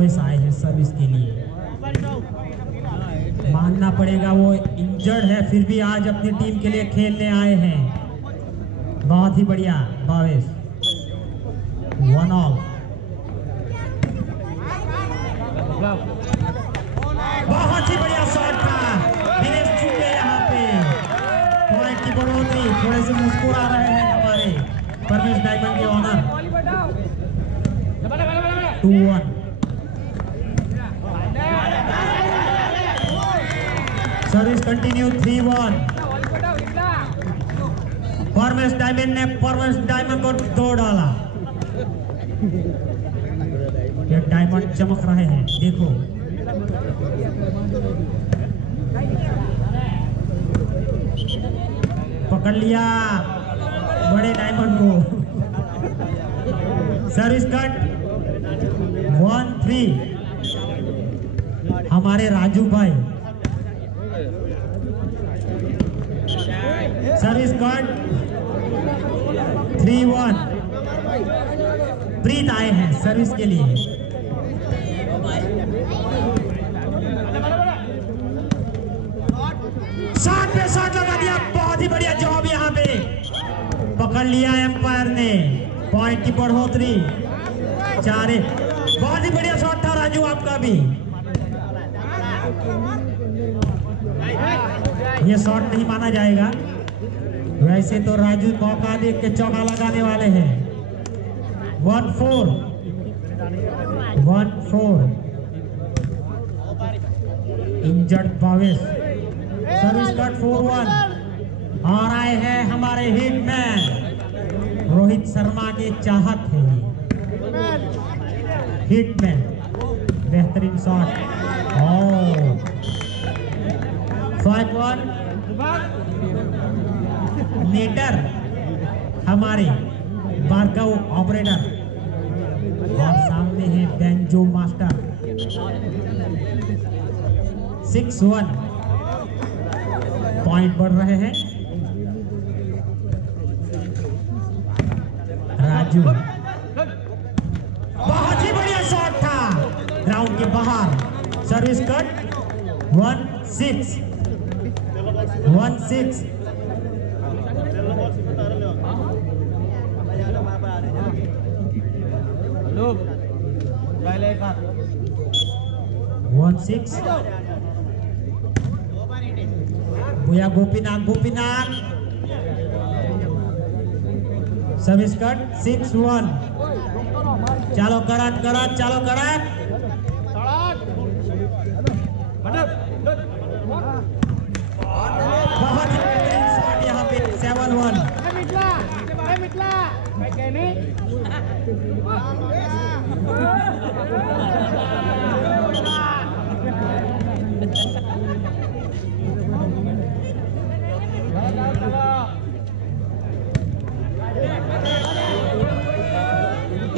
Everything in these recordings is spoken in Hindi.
भावेश आए हैं सर्विस के लिए। मानना पड़ेगा वो इंजर्ड है, फिर भी आज अपनी टीम के लिए खेलने आए हैं। बहुत ही बढ़िया भावेश। 1 ऑल। बहुत ही बढ़िया शॉट था, दिनेश चुके यहाँ पे। पॉइंट की बढ़ोतरी, थोड़े से मुस्कुरा रहे हैं हमारे परमेश डायमंड के owner. 2-1। Service continue 3-1। Paramesh diamond ने परमेश डायमंड को तोड़ डाला। ये डायमंड चमक रहे हैं, देखो। पकड़ लिया बड़े डायमंड को। सर्विस कट 1-3 हमारे राजू भाई। सर्विस कट 3-1 प्रीत आए हैं सर्विस के लिए। शॉट पे शॉट लगा दिया, बहुत ही बढ़िया जॉब यहाँ पे। पकड़ लिया एम्पायर ने, पॉइंट की बढ़ोतरी 4-1। बहुत ही बढ़िया शॉट था राजू आपका भी। ये शॉट नहीं माना जाएगा, वैसे तो राजू मौका देख के चौका लगाने वाले हैं। 1-4 इंजर्ड भावेश। सर्विस कट 4-1 और आए हैं हमारे हिटमैन। रोहित शर्मा के चाहत है हिटमैन। बेहतरीन शॉट। 5-1 नेटर हमारे भार्गव ऑपरेटर और सामने है बेंजो मास्टर। 6-1 पॉइंट बढ़ रहे हैं। राजू, बहुत ही बढ़िया शॉट था ग्राउंड के बाहर। सर्विस कट 1-6 1-6 भूया गोपीनाथ। Service cut 6-1। चलो करत चलो करत। बहुत ही बेहतरीन शॉट यहाँ पे। 7-1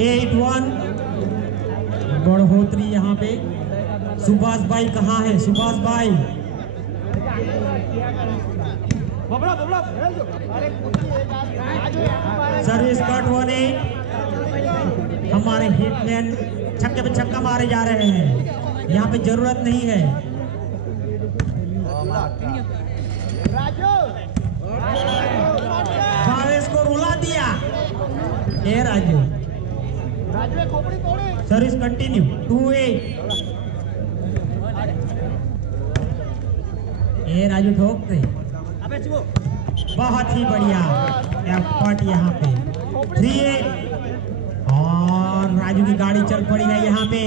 8-1 बढ़ोतरी यहाँ पे। सुभाष भाई कहाँ है? सुभाष भाई सर्विस कट 1-8 हमारे हिटमैन छक्के पे छक्का मारे जा रहे हैं। यहाँ पे जरूरत नहीं है। भावेश को रुला दिया ए राजू। सर्विस कंटिन्यू 2-8 ए राजू ठोकते। बहुत ही बढ़िया एफर्ट यहाँ पे। 3-8 और राजू की गाड़ी चल पड़ी है यहाँ पे।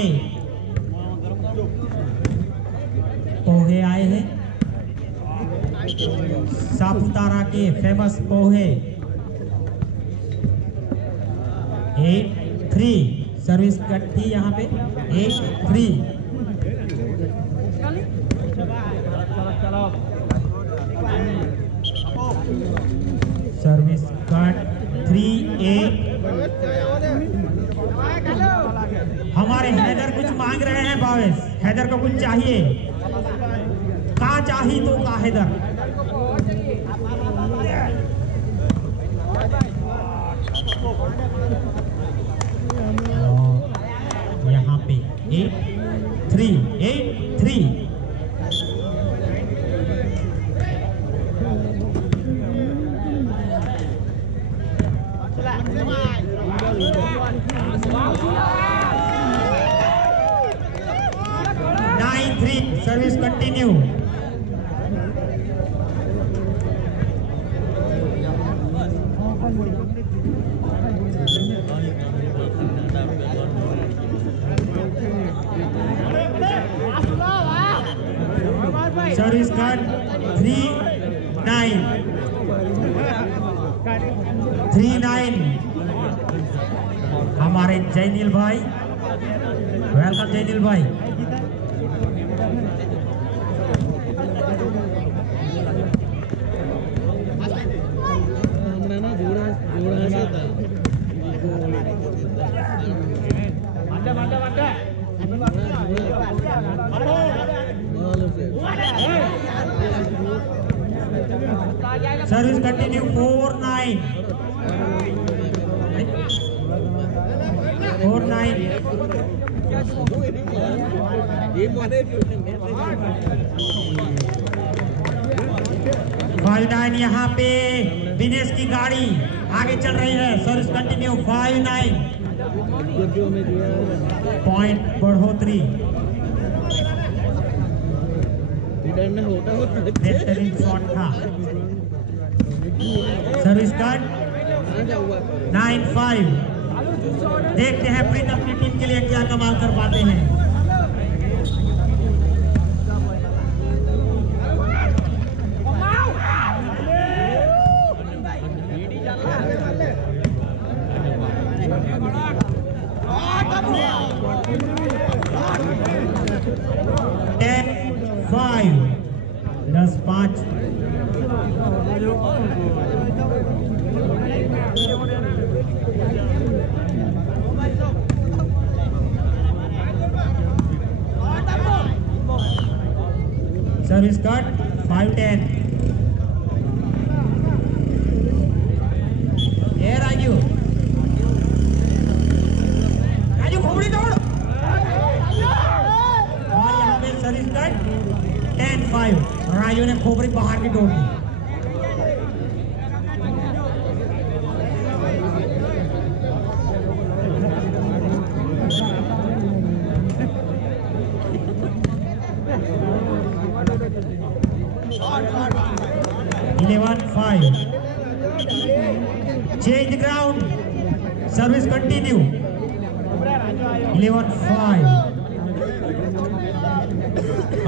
पोहे आए हैं, सापुतारा के फेमस पोहे। 8-3 सर्विस कट थी यहाँ पे। 8-3 सर्विस कट 3-8 हमारे हैदर कुछ मांग रहे हैं भावेश। हैदर को कुछ चाहिए, का चाहिए तो का हैदर। यहाँ पे 8 सर्विस कंटिन्यू। सर्विस कट 3-9 हमारे जयनील भाई, वेलकम जयनील भाई। सर्विस कंटिन्यू 4-9 5-9 यहाँ पे दिनेश की गाड़ी आगे चल रही है। सर्विस कंटिन्यू 5-9 पॉइंट बढ़ोतरी। बेहतरीन शॉट था। Service cut 9-5। देखते हैं प्रीत अपनी टीम के लिए क्या कमाल कर पाते हैं। Service cut 5-10। ये राजू खोपड़ी तोड़। और यहाँ पे सर्विस कट 10-5। राजू ने खोपड़ी बाहर की तोड़ दी। Change the ground. Service continue. 11-5.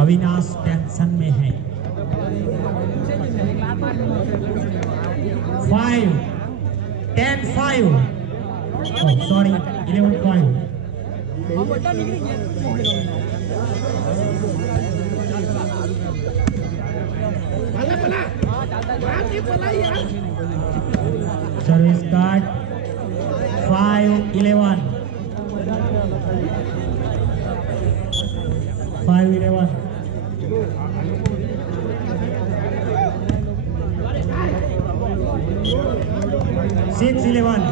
Avinash tension में है। 10-5. Oh, sorry, 11-5. Service card 5-11 6-11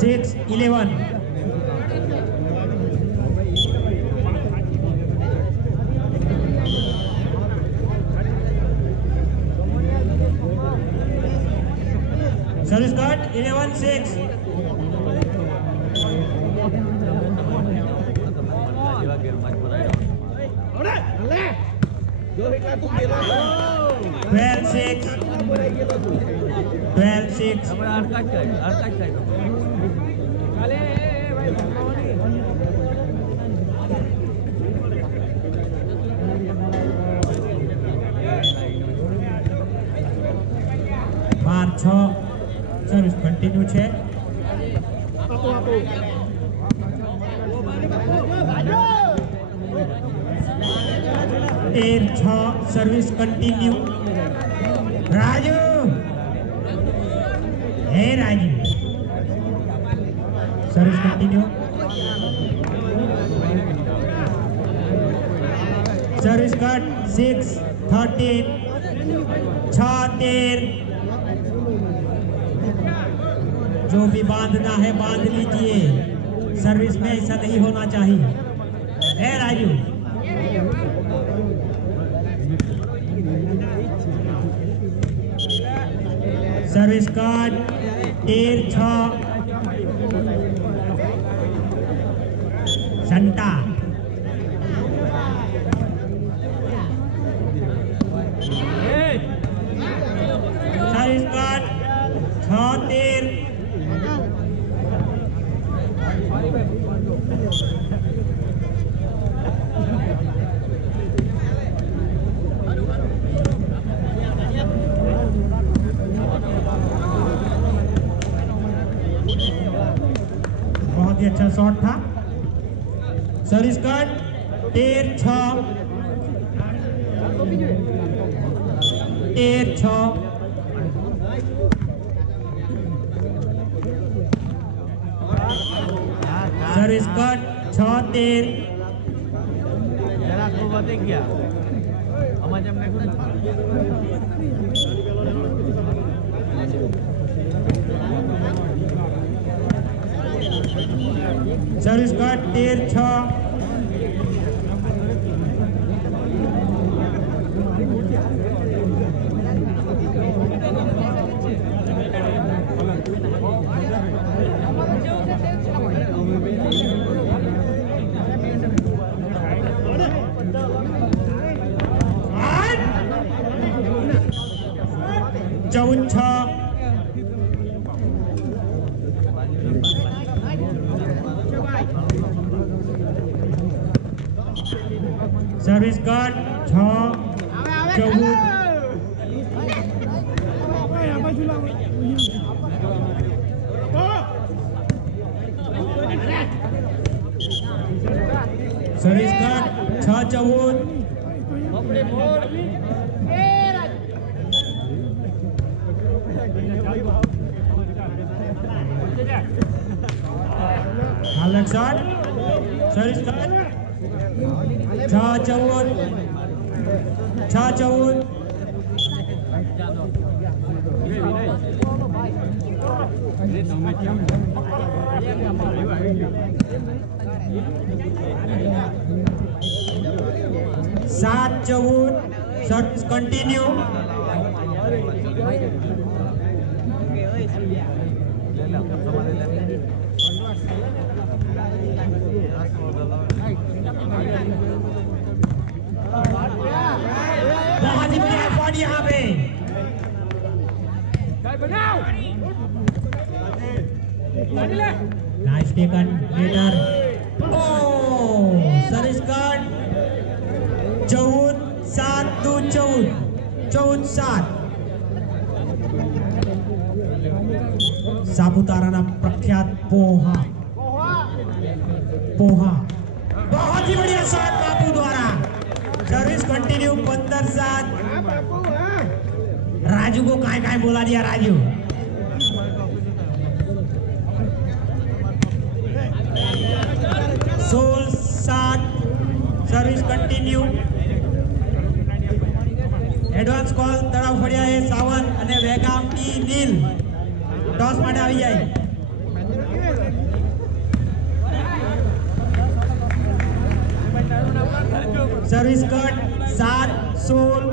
6-11 service card 11-6 12-6 5-6 service continue है। 13-6 service continue. Raju hey Raju service continue. Service cut 6-13 6-13। जो भी बांधना है बांध लीजिए, सर्विस में ऐसा नहीं होना चाहिए। है राजू सर्विस कार्ड 13-6 अच्छा शॉट था। Service cut 13-6 service cut 6-13 service cut 13-6 14-6 service cut 6-14 service cut 6-14 हालक shot service cut 6-14 7-14 service continue बहुत ही बढ़िया एफर्ट यहाँ पे nice taken later service cut 14-7 14-7 सापुताराना प्रख्यात पोहा बहुत ही बढ़िया शॉट बापू द्वारा सर्विस कंटिन्यू 15-7 राजू को काय बोला दिया Raju 16-7 service continue advance call તળાવ ફળ્યા એ સાવન અને વેગામ ટી નીલ ટોસ માટે આવી જાય सर्विस कट 7-16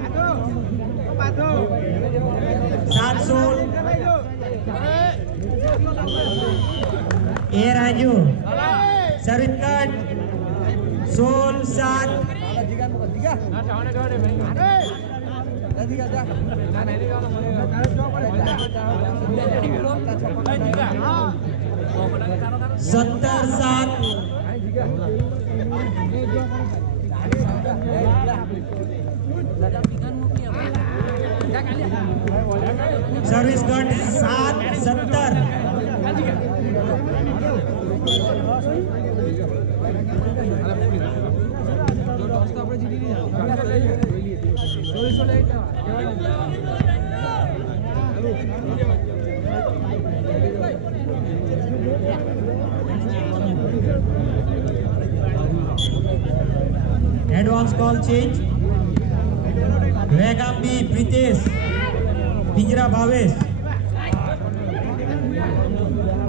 ए Raju service cut 16-7 17-7 service cut 7-17 advance call change वेगाम बी प्रीतेश पिंजरा भावेश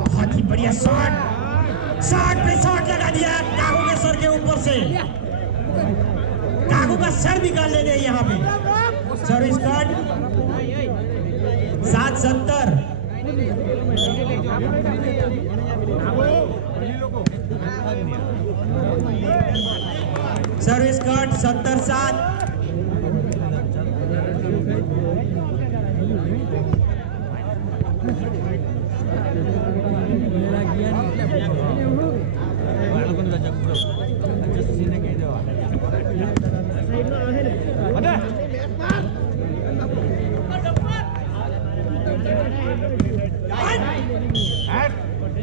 बहुत ही बढ़िया शॉट पे शॉट लगा दिया कागू के सर के ऊपर से कागू का सर निकाल ले गए यहाँ पे service cut 7-17 service cut 17-7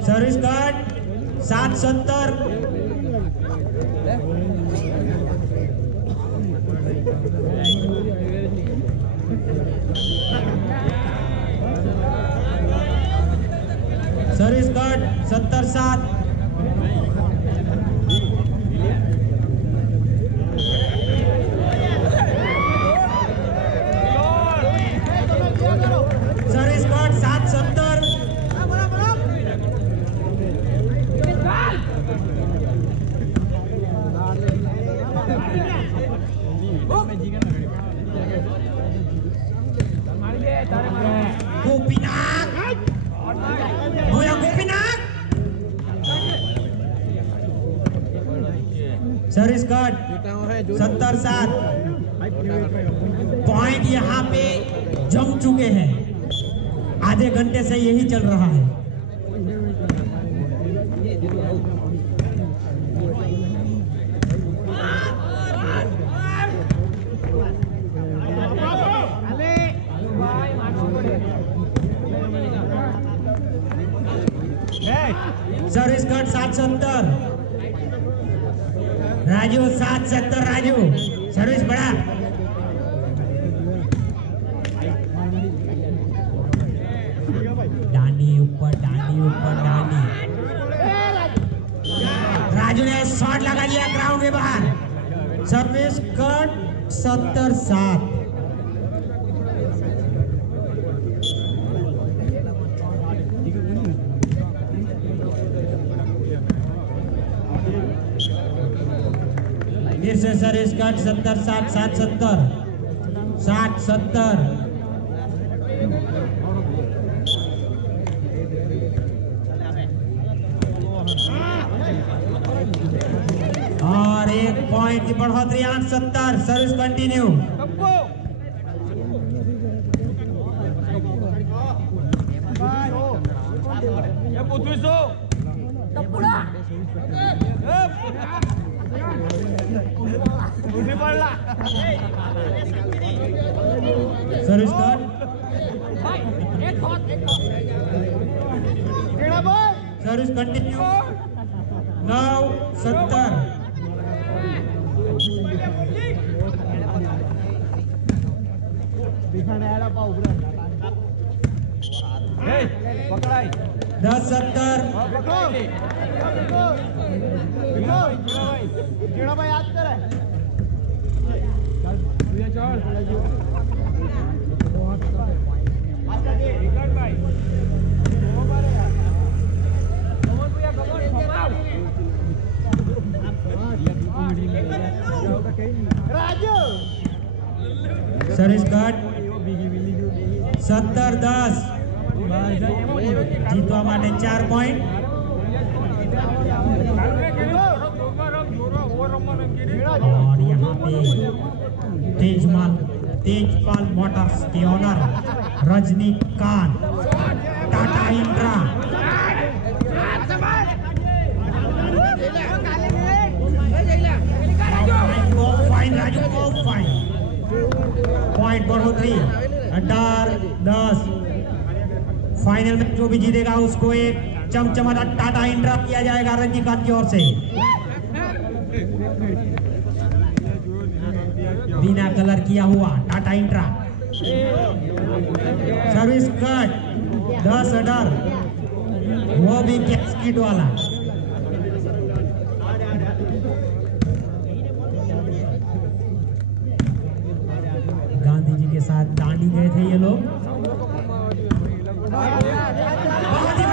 service cut 7-70। Service cut 70-7। Service cut 7-70। Gopinath Gopinath service cut 70-7। Point यहाँ पे जम चुके हैं, आधे घंटे से यही चल रहा है। Service cut 7-70। Raju 7-70। Raju service बड़ा। डांडी ऊपर डांडी। राजू ने शॉट लगा लिया ग्राउंड के बाहर। Service cut 70-7। फिर से सर्विस कट 70-7। 7-70। 60-70। और एक पॉइंट की बढ़ोतरी 8-70। Service continue. Service cut service continue. 9-70। पकड़ाई 10-70। भाई याद कर सर्विस कट 70-10। जीतवा માટે 4 पॉइंट। और यहाँ पे तेजपाल मोटर्स के ओनर रजनीकांत टाटा इंट्रा राजू को फाइन पॉइंट बढ़ोतरी 18-10। फाइनल में जो भी जीतेगा उसको एक चमचमाता टाटा इंट्रा किया जाएगा रजनीकांत की ओर से। बिना कलर किया हुआ टाटा इंट्रा। Service cut 10-18। वो भी कैस्किट वाला। गांधी जी के साथ दांडी गए थे ये लोग। बहुत ही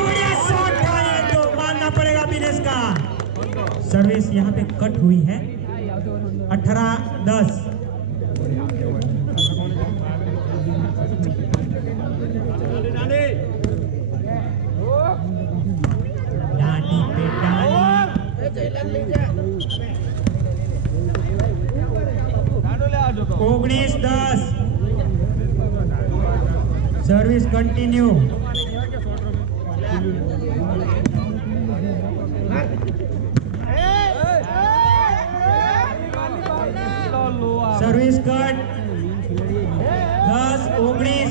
बढ़िया शॉट था ये तो मानना पड़ेगा बिनेश का। सर्विस यहाँ पे कट हुई है 18-10। डांडी पे डांडी 19-10। Service continue. Service cut 10-19।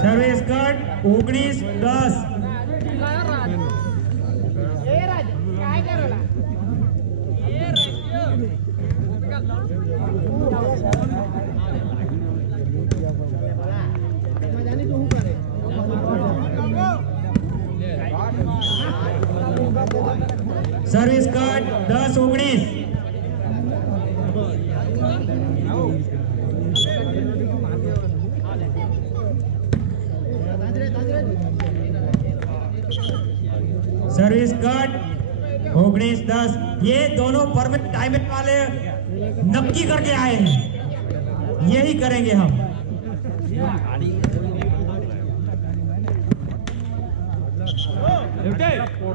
Service cut 19-10। Service cut 10-19। Service cut 19-10। ये दोनों परमिट टाइमिंग वाले नक्की करके आए हैं, यही करेंगे हम।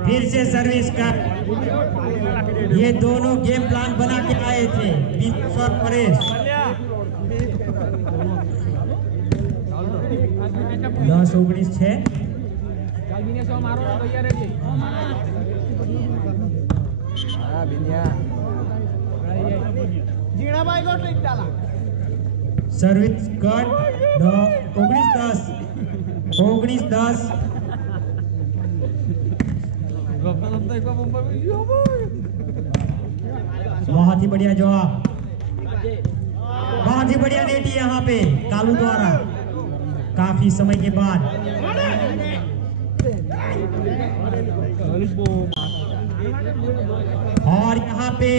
फिर से सर्विस कट। ये दोनों गेम प्लान बना के आए थे, विश्व और परेश। 10-19-6। Service cut 19-10। 19-10। बहुत ही बढ़िया जवाब, बहुत ही बढ़िया नेटी यहाँ पे कालू द्वारा काफी समय के बाद। और यहाँ पे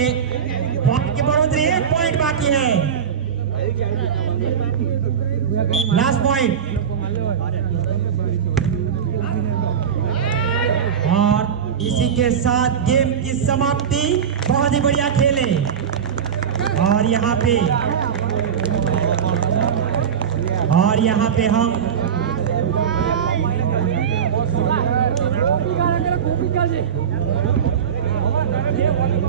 पॉइंट की बढ़ोतरी, 1 पॉइंट बाकी है, लास्ट पॉइंट। और इसी के साथ गेम की समाप्ति। बहुत ही बढ़िया खेले। और यहाँ पे हम